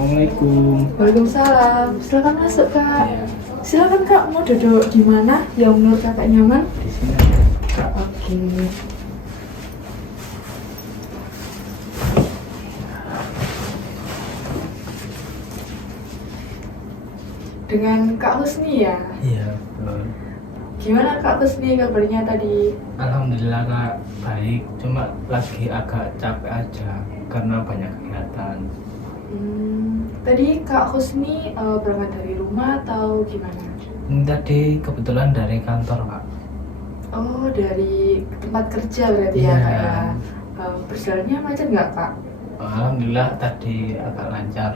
Assalamualaikum. Waalaikumsalam. Silakan masuk kak. Iya. Silakan kak, mau duduk di mana yang menurut kakak nyaman? Di sini ada. Kak. Oke. Dengan Kak Husni ya? Iya, betul. Gimana Kak Husni kabarnya tadi? Alhamdulillah Kak, baik. Cuma lagi agak capek aja karena banyak kegiatan. Tadi Kak Husni berangkat dari rumah atau gimana? Ini tadi kebetulan dari kantor Kak. Oh, dari tempat kerja berarti Iya. ya Kak ya? Perjalanannya macet nggak Kak? Alhamdulillah tadi agak lancar.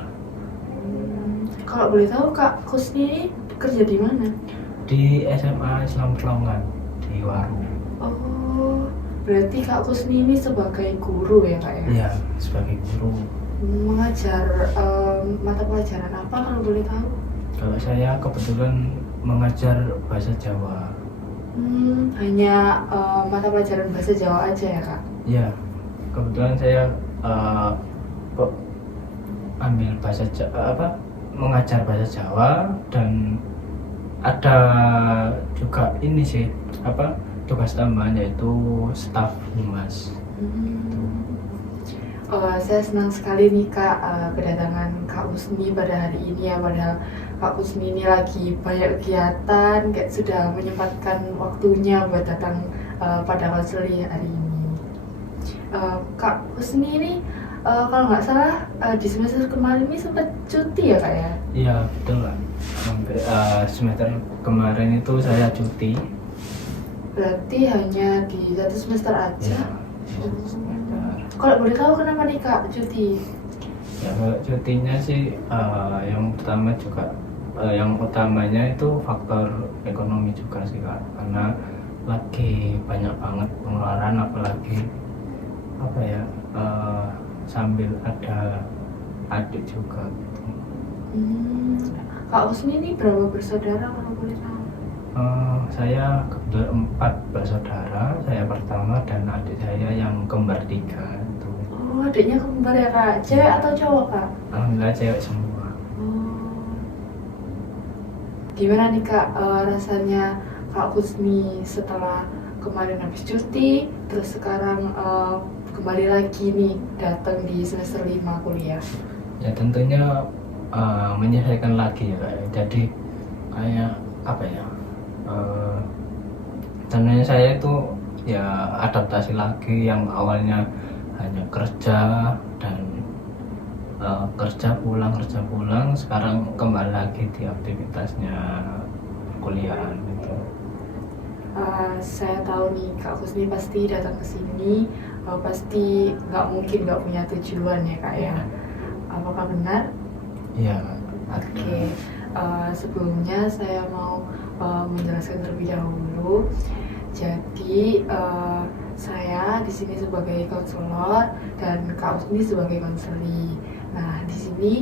Kalau boleh tahu Kak Husni ini kerja di mana? Di SMA Islam Pekalongan di Warung. Oh, berarti Kak Husni ini sebagai guru ya Kak ya? Iya, sebagai guru. Mengajar mata pelajaran apa kalau boleh tahu? Kalau saya kebetulan mengajar bahasa Jawa. Hanya mata pelajaran bahasa Jawa aja ya Kak? Iya, kebetulan saya kok ambil bahasa Jawa, mengajar bahasa Jawa, dan ada juga ini sih tugas tambahan yaitu staf humas. Saya senang sekali nih Kak kedatangan Kak Husni pada hari ini ya, padahal Kak Husni ini lagi banyak kegiatan, kayak sudah menyempatkan waktunya buat datang pada konseli hari ini. Kak Husni ini kalau nggak salah di semester kemarin ini sempat cuti ya Kak ya? Iya betul Kak. Sampai semester kemarin itu saya cuti. Berarti hanya di satu semester aja? Ya, semester. Kalau boleh tahu kenapa nih Kak cuti? Ya kalau cutinya sih yang utamanya itu faktor ekonomi juga sih Kak, karena lagi banyak banget pengeluaran, apalagi sambil ada adik juga gitu. Kak Husni ini berapa bersaudara kalau boleh tahu? Saya kebetulan 4 bersaudara, saya pertama dan adik saya yang kembar 3 itu. Oh, adiknya kembar ya Kak? Cewek atau cowok Kak? Alhamdulillah cewek semua. Gimana nih Kak rasanya Kak Husni setelah kemarin habis cuti, terus sekarang kembali lagi nih datang di semester 5 kuliah? Ya tentunya menyesuaikan lagi ya Kak. Jadi kayak sebenarnya saya itu ya adaptasi lagi, yang awalnya hanya kerja dan kerja pulang, sekarang kembali lagi di aktivitasnya perkuliahan gitu. Saya tahu nih Kak Husni pasti datang ke sini pasti nggak mungkin nggak punya tujuan ya Kak ya? Apakah benar? Iya. Oke. Sebelumnya saya mau menjelaskan terlebih dahulu. Jadi saya di sini sebagai konselor dan Kak Husni sebagai konseli. Nah, di sini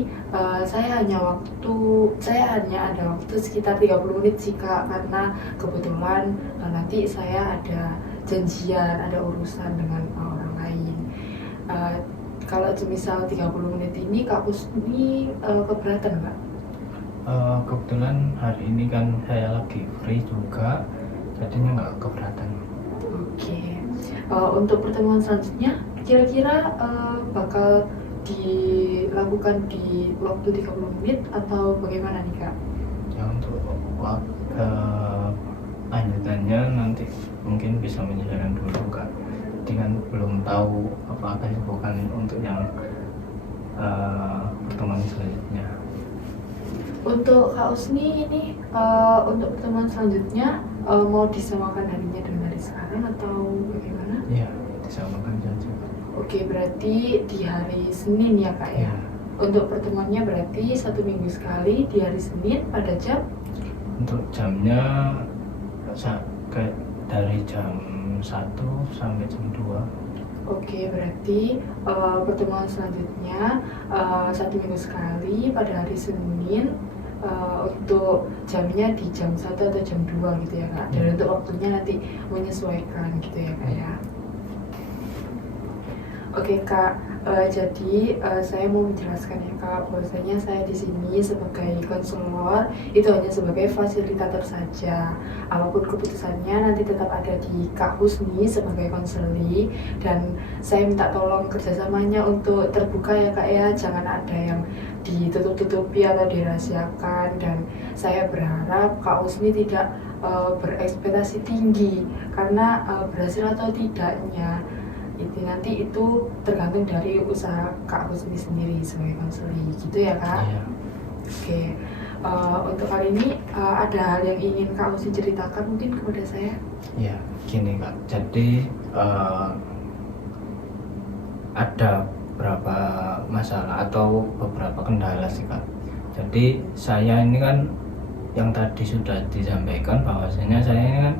saya hanya ada waktu sekitar 30 menit sih Kak, karena kebetulan nanti saya ada janjian, ada urusan dengan orang lain. Kalau misal 30 menit ini Kak Husni keberatan nggak? Kebetulan hari ini kan saya lagi free juga, jadinya nggak keberatan. Oke. Untuk pertemuan selanjutnya kira-kira bakal dilakukan di waktu 30 menit atau bagaimana nih Kak? Ya untuk waktu lanjutannya nanti mungkin bisa menyesuaikan dulu Kak. Jadi kan belum tahu apa kesibukan untuk yang pertemuan selanjutnya. Untuk Kak Husni ini untuk pertemuan selanjutnya mau disamakan harinya dengan hari sekarang atau bagaimana? Iya, disamakan saja. Oke, berarti di hari Senin ya Kak ya? Ya. Untuk pertemuannya berarti 1 minggu sekali di hari Senin pada jam? Untuk jamnya dari jam 1 sampai jam 2. Oke, berarti pertemuan selanjutnya 1 minggu sekali pada hari Senin, untuk jamnya di jam 1 atau jam 2 gitu ya Kak? Dan untuk waktunya nanti menyesuaikan gitu ya Kak ya? Oke Kak, jadi saya mau menjelaskan ya Kak, bahwasanya saya di sini sebagai konselor itu hanya sebagai fasilitator saja. Apapun keputusannya nanti tetap ada di Kak Husni sebagai konseli, dan saya minta tolong kerjasamanya untuk terbuka ya Kak ya, jangan ada yang ditutup-tutupi atau dirahasiakan. Dan saya berharap Kak Husni tidak berekspektasi tinggi, karena berhasil atau tidaknya nanti itu tergantung dari usaha Kak Husni sendiri sebagai konseli, gitu ya Kak? Iya. Oke, untuk kali ini ada hal yang ingin Kak Husni ceritakan mungkin kepada saya? Ya, gini Kak. Jadi ada beberapa masalah atau beberapa kendala sih Kak. Jadi saya ini kan yang tadi sudah disampaikan bahwasanya saya ini kan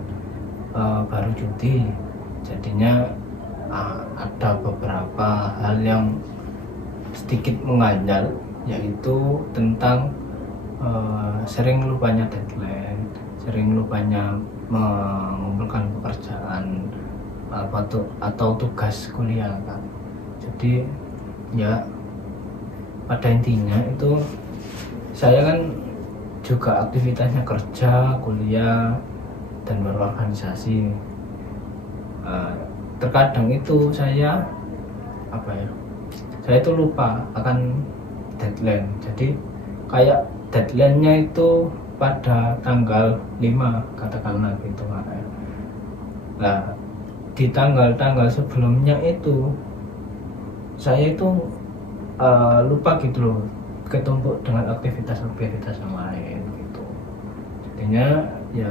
baru cuti, jadinya ada beberapa hal yang sedikit mengganjal, yaitu tentang sering lupanya deadline, sering lupanya mengumpulkan pekerjaan atau tugas kuliah Kak. Jadi ya pada intinya itu saya kan juga aktivitasnya kerja, kuliah, dan berorganisasi. Terkadang itu saya saya itu lupa akan deadline. Jadi kayak deadline-nya itu pada tanggal 5 katakanlah gitu Kak. Nah, di tanggal-tanggal sebelumnya itu saya itu lupa gitu loh, ketumpuk dengan aktivitas-aktivitas yang lain gitu. Jadinya ya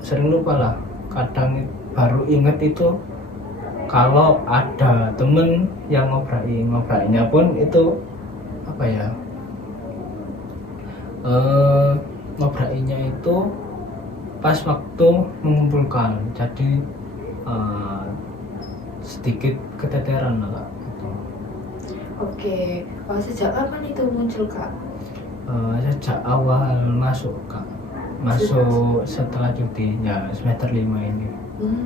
sering lupa lah. Kadang baru inget itu kalau ada temen yang ngobrolnya pun itu ngobrolnya itu pas waktu mengumpulkan. Jadi sedikit keteteran lah Kak gitu. Oke, sejak kapan itu muncul Kak? Sejak awal masuk Kak, masuk setelah cutinya semester 5 ini.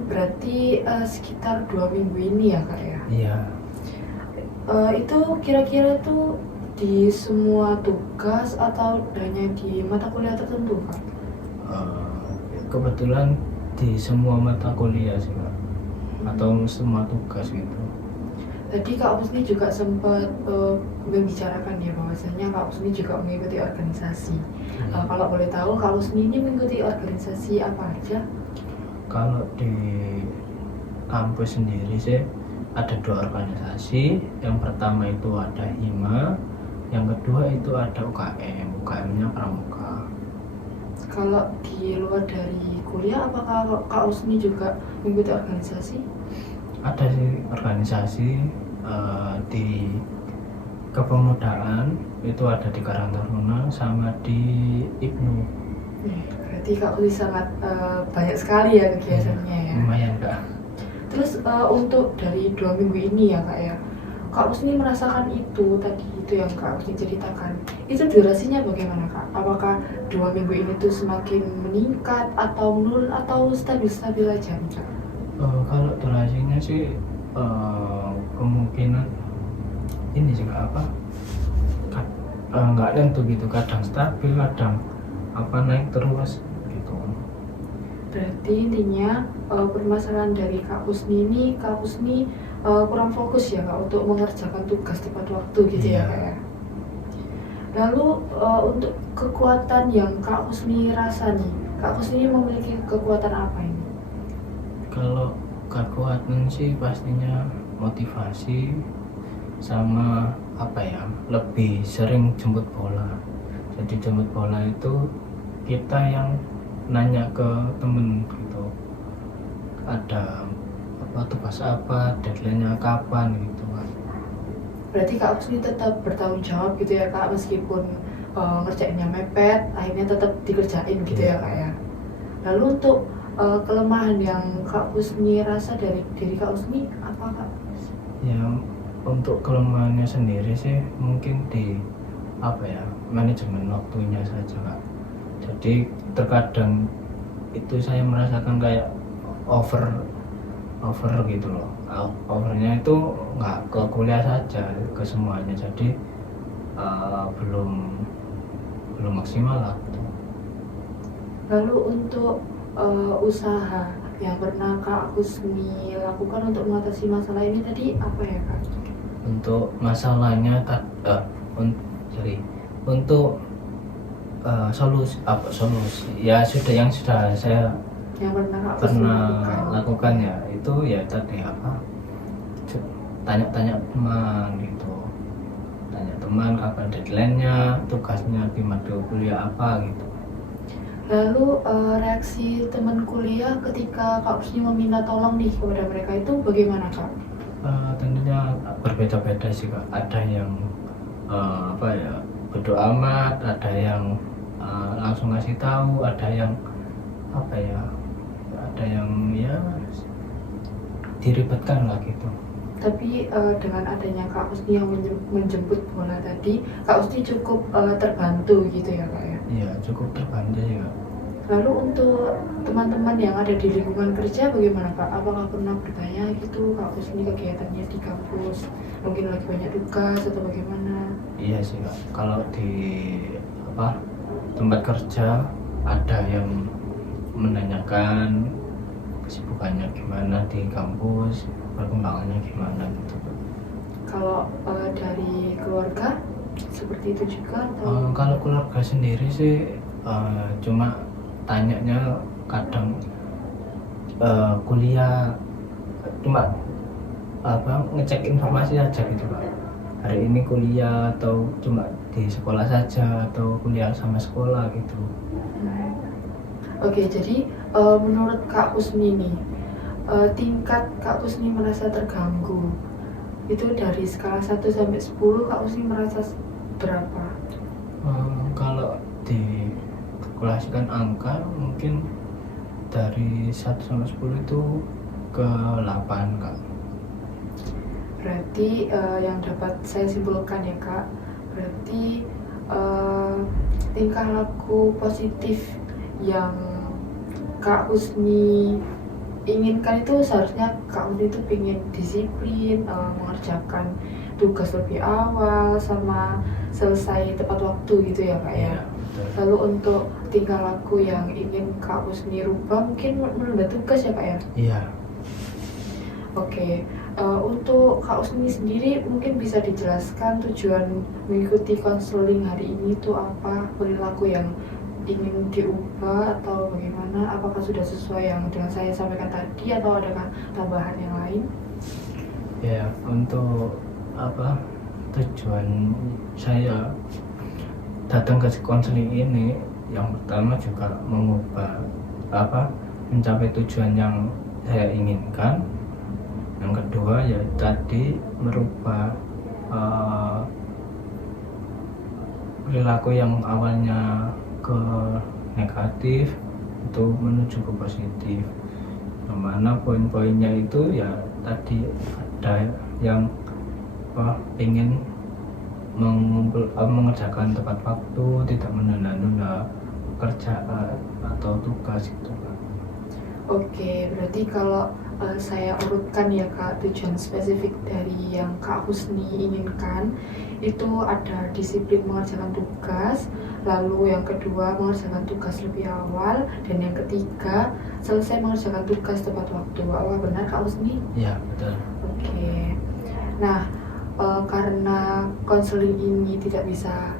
Berarti sekitar 2 minggu ini ya Kak ya? Iya. Itu kira-kira tuh di semua tugas atau hanya di mata kuliah tertentu Kak? Kebetulan di semua mata kuliah sih Kak, atau semua tugas gitu. Tadi Kak Husni juga sempat membicarakan ya bahwasanya Kak Husni juga mengikuti organisasi. Kalau boleh tahu Kak Husni ini mengikuti organisasi apa aja? Kalau di kampus sendiri sih ada 2 organisasi. Yang pertama itu ada HIMA, yang kedua itu ada UKM-nya Pramuka. Kalau di luar dari kuliah, apakah Kak Husni juga mengikuti organisasi? Ada sih organisasi di kepemudaan, itu ada di Karang Taruna sama di IPNU. Berarti Kak Husni sangat banyak sekali ya kegiatannya ya. Lumayan Kak. Terus untuk dari 2 minggu ini ya Kak ya, Kak Husni merasakan itu tadi itu yang Kak Husni ceritakan, itu durasinya bagaimana Kak? Apakah 2 minggu ini tuh semakin meningkat atau menurun atau stabil-stabil aja nih Kak? Kalau durasinya sih kemungkinan ini juga nggak tentu gitu, kadang stabil, kadang naik terus gitu. Berarti intinya permasalahan dari Kak Husni ini, Kak Husni kurang fokus ya Kak untuk mengerjakan tugas tepat waktu gitu ya Kak ya. Lalu untuk kekuatan yang Kak Husni rasa nih, Kak Husni memiliki kekuatan apa ini? Kalau kekuatan sih pastinya motivasi sama lebih sering jemput bola. Jadi jemput bola itu kita yang nanya ke temen gitu, ada tugas apa, deadline-nya kapan gitu kan. Berarti Kak Husni tetap bertanggung jawab gitu ya Kak, meskipun ngerjainnya mepet, akhirnya tetap dikerjain gitu ya Kak ya. Lalu untuk kelemahan yang Kak Husni rasa dari diri Kak Husni apa Kak? Ya, untuk kelemahannya sendiri sih mungkin di manajemen waktunya saja Kak. Jadi terkadang itu saya merasakan kayak over gitu loh. Overnya itu nggak ke kuliah saja, ke semuanya, jadi belum maksimal lah gitu. Lalu untuk usaha yang pernah Kak Husni lakukan untuk mengatasi masalah ini tadi apa ya Kak? Untuk masalahnya untuk solusi ya yang sudah saya Yang pernah Kak Husni lakukan? lakukan ya itu ya tadi tanya-tanya teman gitu, tanya teman kapan deadline-nya, tugasnya di mata kuliah apa gitu. Lalu reaksi teman kuliah ketika Kak Husni meminta tolong nih kepada mereka itu bagaimana Kak? Tentunya berbeda-beda sih Kak. Ada yang bodo amat, ada yang langsung ngasih tahu, ada yang ya diribetkan lah gitu. Tapi dengan adanya Kak Husni yang menjemput bola tadi, Kak Husni cukup terbantu gitu ya Kak ya? Iya, cukup terbantu ya. Lalu untuk teman-teman yang ada di lingkungan kerja bagaimana Kak? Apakah pernah bertanya gitu Kak Husni kegiatannya di kampus? Mungkin lagi banyak tugas atau bagaimana? Iya sih Kak, kalau di tempat kerja ada yang menanyakan kesibukannya gimana di kampus, perkembangannya gimana gitu. Kalau dari keluarga seperti itu juga atau? Kalau keluarga sendiri sih cuma tanyanya kadang kuliah, cuma ngecek informasi aja gitu Pak. Hari ini kuliah atau cuma di sekolah saja atau kuliah sama sekolah gitu. Oke, jadi menurut Kak Husni nih, tingkat Kak Husni merasa terganggu itu dari skala 1 sampai 10 Kak Husni merasa berapa? Kalau dikalkulasikan angka mungkin dari 1 sampai 10 itu ke 8 Kak. Berarti yang dapat saya simpulkan ya Kak, berarti tingkah laku positif yang Kak Husni inginkan itu seharusnya Kak Husni itu pengen disiplin, mengerjakan tugas lebih awal sama selesai tepat waktu gitu ya Kak ya. Lalu untuk tingkah laku yang ingin Kak Husni rubah mungkin menunda tugas ya Kak ya? Iya. Oke, untuk Kak Husni sendiri mungkin bisa dijelaskan tujuan mengikuti konseling hari ini itu apa, perilaku yang ingin diubah atau bagaimana, apakah sudah sesuai yang dengan saya sampaikan tadi atau adakah tambahan yang lain? Ya, untuk tujuan saya datang ke konseling ini yang pertama juga mengubah mencapai tujuan yang saya inginkan. Yang kedua ya tadi merubah perilaku yang awalnya ke negatif itu menuju ke positif. Yang mana poin-poinnya itu ya tadi ada yang ingin mengerjakan tepat waktu, tidak menunda-nunda pekerjaan atau tugas gitu Kak. Oke, berarti kalau saya urutkan ya Kak, tujuan spesifik dari yang Kak Husni inginkan itu ada disiplin mengerjakan tugas, lalu yang kedua mengerjakan tugas lebih awal, dan yang ketiga selesai mengerjakan tugas tepat waktu. Apa benar Kak Husni? Iya, betul. Oke, nah karena konseling ini tidak bisa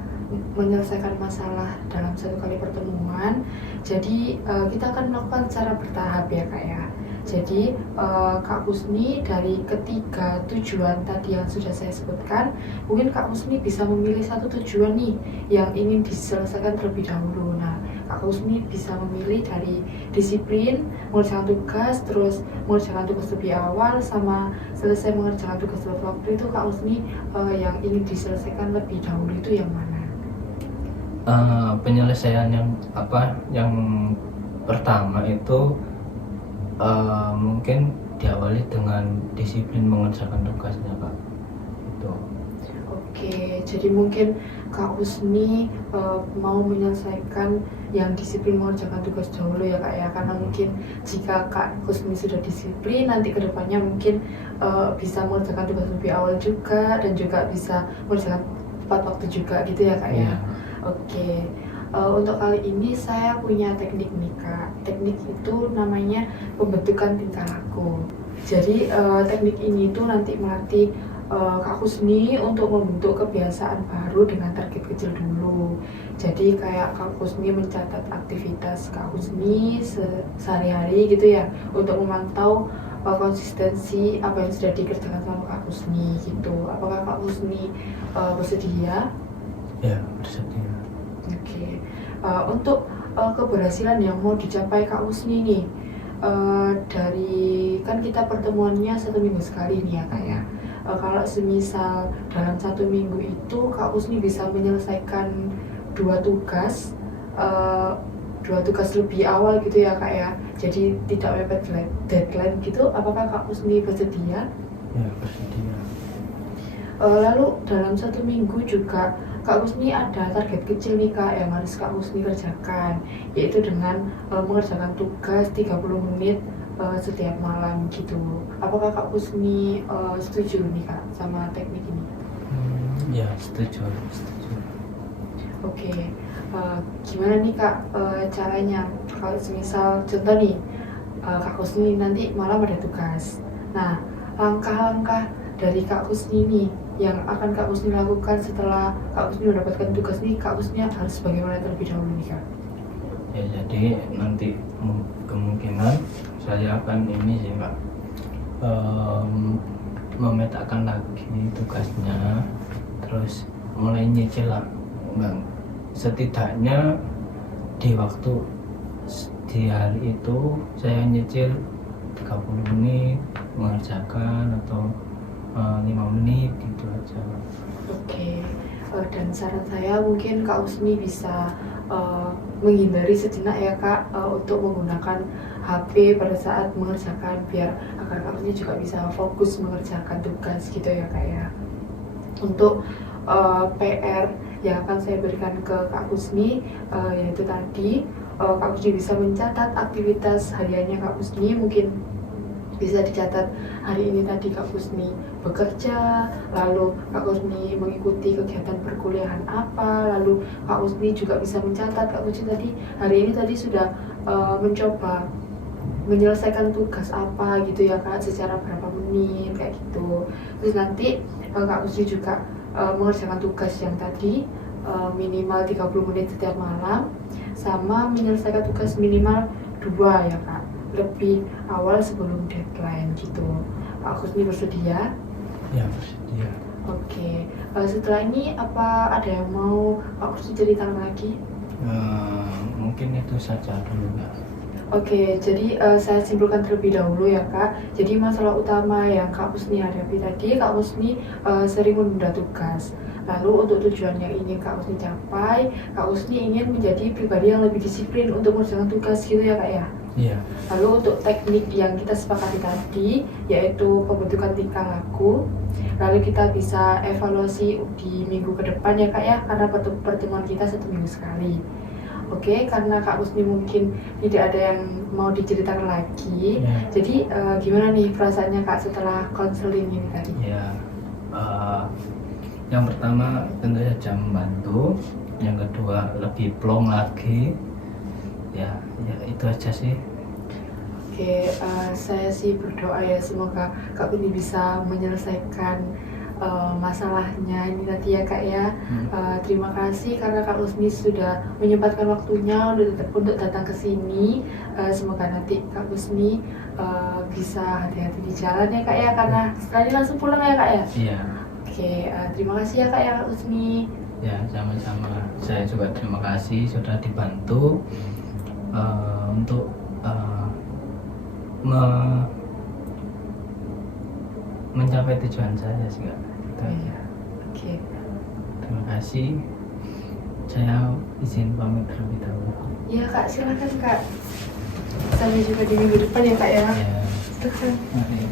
menyelesaikan masalah dalam satu kali pertemuan, jadi kita akan melakukan secara bertahap ya Kak ya. Jadi Kak Husni dari ketiga tujuan tadi yang sudah saya sebutkan, mungkin Kak Husni bisa memilih satu tujuan nih yang ingin diselesaikan terlebih dahulu. Nah, Kak Husni bisa memilih dari disiplin, mengerjakan tugas, terus mengerjakan tugas lebih awal, sama selesai mengerjakan tugas tepat waktu. Itu Kak Husni yang ingin diselesaikan lebih dahulu itu yang mana? Penyelesaian yang pertama itu mungkin diawali dengan disiplin mengerjakan tugasnya Kak. Itu. Oke, jadi mungkin Kak Husni mau menyelesaikan yang disiplin mengerjakan tugas dahulu ya kak ya, karena mungkin jika kak Kusmi sudah disiplin nanti kedepannya mungkin bisa mengerjakan tugas lebih awal juga dan juga bisa mengerjakan tepat waktu juga gitu ya kak ya. Iya. Oke. Untuk kali ini saya punya teknik nih kak. Teknik itu namanya pembentukan tingkah laku. Jadi teknik ini tuh nanti melatih Kak Kusmi untuk membentuk kebiasaan baru dengan target kecil dulu. Jadi kayak Kak Kusmi mencatat aktivitas Kak Kusmi sehari-hari gitu ya, untuk memantau konsistensi apa yang sudah dikerjakan sama Kak Kusmi gitu. Apakah Kak Kusmi bersedia? Ya, bersedia. Oke. Untuk keberhasilan yang mau dicapai Kak Kusmi nih, dari kan kita pertemuannya 1 minggu sekali nih ya kak ya. Kalau semisal dalam 1 minggu itu Kak Kusmi bisa menyelesaikan 2 tugas, 2 tugas lebih awal gitu ya kak ya, jadi tidak mepet deadline gitu, apakah Kak Kusmi bersedia? Ya, bersedia. Lalu dalam 1 minggu juga Kak Kusmi ada target kecil nih kak yang harus Kak Kusmi kerjakan, yaitu dengan mengerjakan tugas 30 menit setiap malam gitu. Apakah Kak Kusmi setuju nih kak sama teknik ini? Ya, setuju. Oke. Gimana nih kak caranya? Kalau misal contoh nih, Kak Kusmi nanti malam ada tugas. Nah, langkah-langkah dari Kak Kusmi nih yang akan Kak Kusmi lakukan setelah Kak Kusmi mendapatkan tugas nih, Kak Kusmi harus bagaimana terlebih dahulu nih kak? Ya, jadi nanti kemungkinan saya akan ini sih Pak, memetakan lagi tugasnya, terus mulai nyicil lah Bang. Setidaknya di hari itu saya nyicil 30 menit mengerjakan atau 5 menit gitu aja. Oke. Dan saran saya mungkin Kak Kusmi bisa menghindari sejenak ya kak untuk menggunakan HP pada saat mengerjakan, biar agar Kak Kusmi juga bisa fokus mengerjakan tugas gitu ya kak ya. Untuk PR yang akan saya berikan ke Kak Kusmi yaitu tadi Kak Kusmi bisa mencatat aktivitas hariannya Kak Kusmi. Mungkin bisa dicatat hari ini tadi Kak Kusmi bekerja, lalu Kak Kusmi mengikuti kegiatan perkuliahan apa, lalu Kak Kusmi juga bisa mencatat Kak Kusmi tadi hari ini tadi sudah mencoba menyelesaikan tugas apa gitu ya kak, secara berapa menit kayak gitu. Terus nanti Kak Kusmi juga mengerjakan tugas yang tadi minimal 30 menit setiap malam, sama menyelesaikan tugas minimal 2 ya kak, lebih awal sebelum deadline gitu. Pak Kusmi bersedia? Ya, bersedia. Oke. Setelah ini apa ada yang mau Pak Kusmi ceritakan lagi? Mungkin itu saja dulu Kak. Oke, jadi saya simpulkan terlebih dahulu ya kak. Jadi masalah utama yang Kak Kusmi hadapi tadi, Kak Kusmi sering menunda tugas. Lalu untuk tujuan yang ingin Kak Kusmi capai, Kak Kusmi ingin menjadi pribadi yang lebih disiplin untuk mengerjakan tugas gitu ya kak ya. Iya. Lalu untuk teknik yang kita sepakati tadi, yaitu pembentukan tingkah laku, lalu kita bisa evaluasi di minggu ke depan ya kak ya, karena pertemuan kita 1 minggu sekali. Oke, karena Kak Kusmi mungkin tidak ada yang mau diceritakan lagi, jadi gimana nih perasaannya kak setelah konseling ini tadi? Ya, yang pertama tentu saja membantu, yang kedua lebih plong lagi. Ya itu aja sih. Oke, saya sih berdoa ya semoga Kak Kusmi bisa menyelesaikan masalahnya ini tadi ya kak ya. Terima kasih karena Kak Kusmi sudah menyempatkan waktunya untuk datang ke sini. Semoga nanti Kak Kusmi bisa hati-hati di jalan ya kak ya, karena setelah ini langsung pulang ya kak ya. Iya. Oke, terima kasih ya kak ya Kak Kusmi. Ya, sama-sama. Saya juga terima kasih sudah dibantu untuk mencapai tujuan saya sih kak. Gitu aja. Oke. Terima kasih. Saya izin pamit terlebih dahulu. Iya kak, silakan kak. Sampai jumpa di minggu depan ya kak ya. Ya. Silakan. Mari.